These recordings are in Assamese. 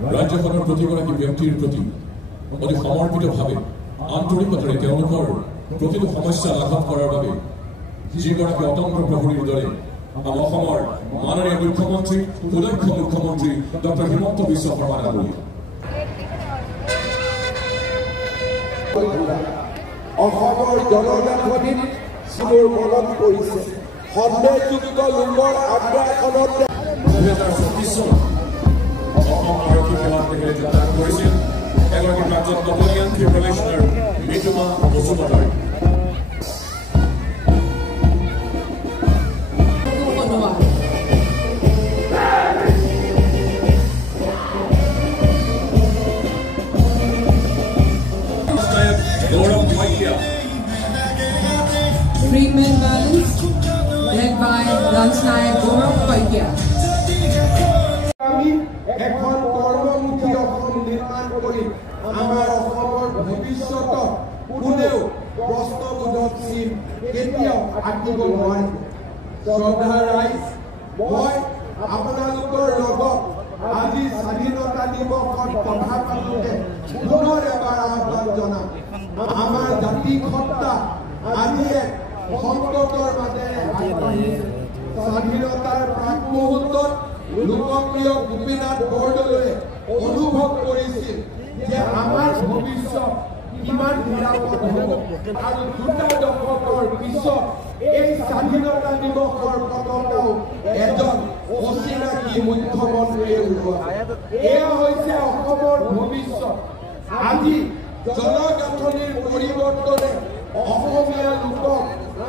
ৰাজ্যখনৰ প্ৰতিগৰাকী ব্যক্তিৰ প্ৰতি অতি সমৰ্পিতভাৱে আন্তৰিকতাৰে তেওঁলোকৰ প্ৰতিটো সমস্যা লাঘৱ কৰাৰ বাবে যিগৰাকী অতন্ত্ৰ প্ৰহৰীৰ দৰে অসমৰ মাননীয় মুখ্যমন্ত্ৰী সুদক্ষ মুখ্যমন্ত্ৰী ডক্টৰ হিমন্ত বিশ্ব শৰ্মা ডাঙৰীয়া অসমৰ জনগাঁথনিত মোৰ মনত পৰিছে সন্দেহযুক্ত লোকৰ আগ্ৰাসনত 2024 চনত অসম আৰক্ষী সেৱাত তেখেতে যোগদান কৰিছিল এগৰাকী প্ৰাক্তন নৱনিয়ন্ত্ৰী প্ৰবেশনাৰ মৃত্যুমা Basumatary Freeman Balance, led by Ransnayak Gaurav Paikya. আমি এখন কৰ্মমুখী অসম নিৰ্মাণ কৰি আমাৰ অসমৰ ভৱিষ্যত কোনেও প্ৰশ্নবোধক চিন কেতিয়াও আঁকিব নোৱাৰে শ্ৰদ্ধা ৰাইজ মই আপোনালোকৰ লগত আজি স্বাধীনতা দিৱসত কথা পাতোঁতে পুনৰ এবাৰ আহ্বান জনাম আমাৰ জাতি সত্তা আজি এক সংকটৰ মাজেৰে আগবাঢ়িছে স্বাধীনতাৰ প্ৰাক মুহূৰ্তত লোকপ্ৰিয় গোপীনাথ বৰদলৈয়ে অনুভৱ কৰিছিল যে আমাৰ ভৱিষ্যত কিমান নিৰাপদ হ'ব আৰু দুটা দশকৰ পিছত এই স্বাধীনতা দিৱসৰ পতাকাও এজন অচিনাকি মুখ্যমন্ত্ৰীয়ে উৰুৱাব এয়া হৈছে অসমৰ ভৱিষ্যত আজি জনগাঁথনিৰ পৰিৱৰ্তনে অসমীয়া লোকক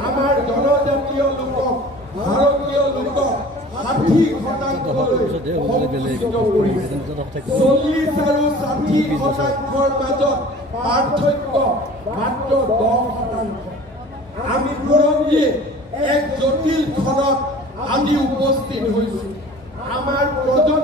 আমাৰ জনজাতীয় লোকক ভাৰতীয় লোকক 60%লৈ সংকুচিত কৰিছে 40 আৰু 60%ৰ মাজত পাৰ্থক্য মাত্ৰ 10%। আমি বুৰঞ্জীয়ে এক জটিল ক্ষণত আজি উপস্থিত হৈছো আমাৰ প্ৰজন্ম